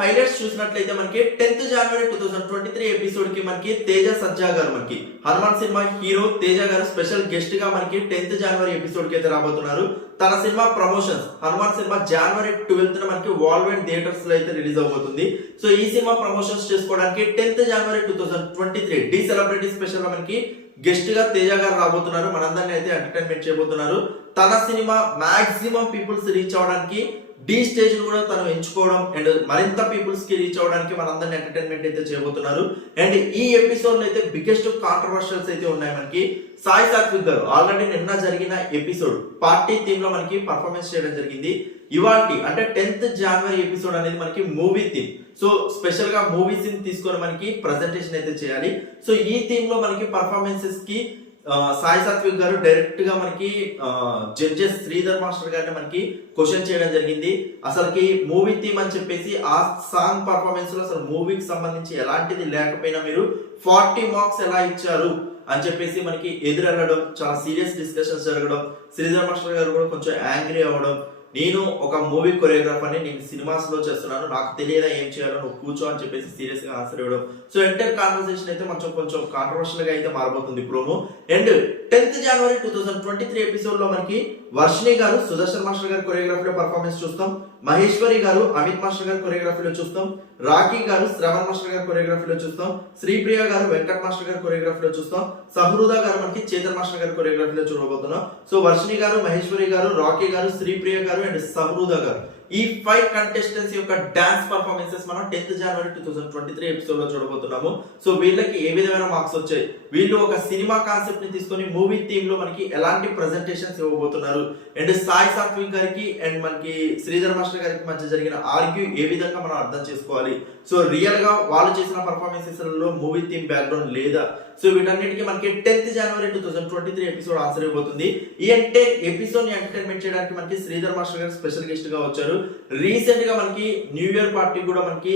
Highlights చూసినట్లయితే మనకి 10th జనవరి 2023 episode కి మనకి తేజ సజ్జా గారు మనకి హనుమాన్ సినిమా హీరో తేజ గారు స్పెషల్ గెస్ట్ గా మనకి 10th జనవరి ఎపిసోడ్ కి అయితే రాబోతున్నారు. తన సినిమా ప్రమోషన్స్ హనుమాన్ సినిమా జనవరి 12th మనకి వరల్డ్ థియేటర్స్ లో అయితే రిలీజ్ అవబోతుంది. సో ఈ సినిమా ప్రమోషన్స్ చేసుకోవడానికి 10th జనవరి 2023 డి సెలబ్రిటీ స్పెషల్ గా మనకి గెస్ట్ గా తేజ గారు రాబోతున్నారు. మనందరినీ అయితే ఎంటర్టైన్మెంట్ చేయబోతున్నారు. తన సినిమా మాక్సిమం పీపుల్స్ రీచ్ అవడానికి డి స్టేజ్ కూడా తను ఎంచుకోవడం అండ్ మరింత పీపుల్స్ కి రీచ్ అవడానికి మనందరినీ ఎంటర్టైన్మెంట్ అయితే చేయబోతున్నారు. అండ్ ఈ ఎపిసోడ్ లో అయితే బిగ్గెస్ట్ కాంట్రవర్షియల్స్ అయితే ఉన్నాయి. మనకి సాయి సాత్విక్ గారు ఆల్రెడీ నిన్న జరిగిన ఎపిసోడ్ పార్టీ థీమ్ లో మనకి పర్ఫార్మెన్స్ చేయడం జరిగింది. ఇవాల్టి అంటే 10th జనవరి ఎపిసోడ్ అనేది మనకి మూవీ థీమ్. సో స్పెషల్ గా మూవీ థీమ్ తీసుకొని మనకి ప్రెజెంటేషన్ అయితే చేయాలి. సో ఈ థీమ్ లో మనకి పర్ఫార్మెన్సెస్ కి సాయి సాత్విక్ గారు డైరెక్ట్ గా మనకి జడ్జెస్ శ్రీధర్ మాస్టర్ గారిని మనకి క్వశ్చన్ చేయడం జరిగింది. అసలుకి మూవీ థీమ్ అని చెప్పేసి ఆ సాంగ్ పర్ఫార్మెన్స్ లో అసలు మూవీకి సంబంధించి ఎలాంటిది లేకపోయినా మీరు 40 మార్క్స్ ఎలా ఇచ్చారు అని చెప్పేసి మనకి ఎదురెళ్ళడం, చాలా సీరియస్ డిస్కషన్స్ జరగడం, శ్రీధర్ మాస్టర్ గారు కూడా కొంచెం యాంగ్రీ అవ్వడం, నేను ఒక మూవీ కొరియోగ్రాఫర్ని, నేను సినిమాస్ లో చేస్తున్నాను, నాకు తెలియదా ఏం చేయాలో, నువ్వు కూర్చో అని చెప్పేసి సీరియస్ గా ఆన్సర్ ఇవ్వడం. సో ఎంటైర్ కాన్వర్సేషన్ అయితే కొంచెం కాంట్రవర్షియల్ గా అయితే మారబోతుంది promo. And 10th January 2023 episode లో మనకి వర్షిణి గారు సుదర్శన్ మాస్టర్ గారి కొరియోగ్రఫీలో పర్ఫార్మెన్స్ చూస్తాం. మహేశ్వరి గారు అమిత్ మాస్టర్ గారి కొరియోగ్రఫీలో చూస్తాం. రాఖీ గారు శ్రవణ్ మాస్టర్ గారి కొరియోగ్రఫీలో చూస్తాం. శ్రీప్రియ గారు వెంకట్ మాస్టర్ గారి కొరియోగ్రఫీలో చూస్తాం. సహృద గారు మనకి చేతన్ మాస్టర్ గారి కొరియోగ్రఫీలో చూడబోతున్నాం. సో వర్షిణి గారు, మహేశ్వరి గారు, రాఖీ గారు, శ్రీప్రియ గారు అండ్ సహృద గారు ఈ 5 కంటెస్టెంట్స్ యొక్క డాన్స్ పర్ఫార్మెన్సెస్ మనం 10th జనవరి 2023 ఎపిసోడ్ లో చూడబోతున్నాము. సో వీళ్ళకి ఏ విధమైన మార్క్స్ వచ్చాయి, వీళ్ళు ఒక సినిమా కాన్సెప్ట్ ని తీసుకొని మూవీ థీమ్ లో మనకి ఎలాంటి ప్రెజెంటేషన్స్ ఇవ్వబోతున్నారు, అండ్ సాయి సాత్విక్ గారికి అండ్ మనకి శ్రీధర్ మాస్టర్ గారికి మధ్య జరిగిన ఆర్గ్యూ ఏ విధంగా మనం అర్థం చేసుకోవాలి, సో రియల్ గా వాళ్ళు చేసిన పర్ఫార్మెన్సెస్ లో మూవీ థీమ్ బ్యాక్గ్రౌండ్ లేదా, సో వీటన్నిటికీ మనకి 10th జనవరి 2023 ఎపిసోడ్ ఆన్సర్ ఇవ్వబోతుంది. ఈ అంటే ఎపిసోడ్ ని ఎంటర్టైన్మెంట్ చేయడానికి మనకి శ్రీధర్ మాస్టర్ గారు స్పెషల్ గెస్ట్ గా వచ్చారు. రీసెంట్ గా మనకి న్యూ ఇయర్ పార్టీ కూడా మనకి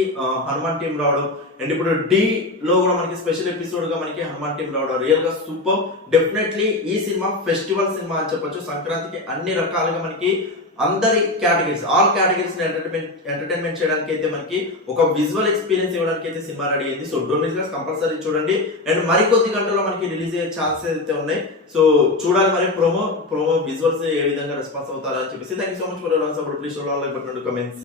హనుమాన్ టీం రావడం, అండ్ ఇప్పుడు డి లో కూడా మనకి స్పెషల్ ఎపిసోడ్ గా మనకి హనుమాన్ టీం రావడం రియల్ గా సూపర్. డెఫినెట్లీ ఈ సినిమా ఫెస్టివల్ సినిమా అని చెప్పొచ్చు. సంక్రాంతికి అన్ని రకాలుగా మనకి అందరి కేటగిరీస్, ఆల్ కేటగిరీస్ ఎంటర్టైన్మెంట్ చేయడానికి అయితే మనకి ఒక విజువల్ ఎక్స్పీరియన్స్ ఇవ్వడానికి అయితే సినిమా రెడీ అయింది. సో డోంట్ మిస్ కంపల్సరీ చూడండి. అండ్ మరికొద్ది గంటల్లో మనకి రిలీజ్ అయ్యే ఛాన్సెస్ అయితే ఉన్నాయి. సో చూడాలి మరి ప్రోమో విజువల్స్ ఏ విధంగా రెస్పాన్స్ అవుతారా అని చెప్పేసి. Thank you so much for your support. Please show like button, comments.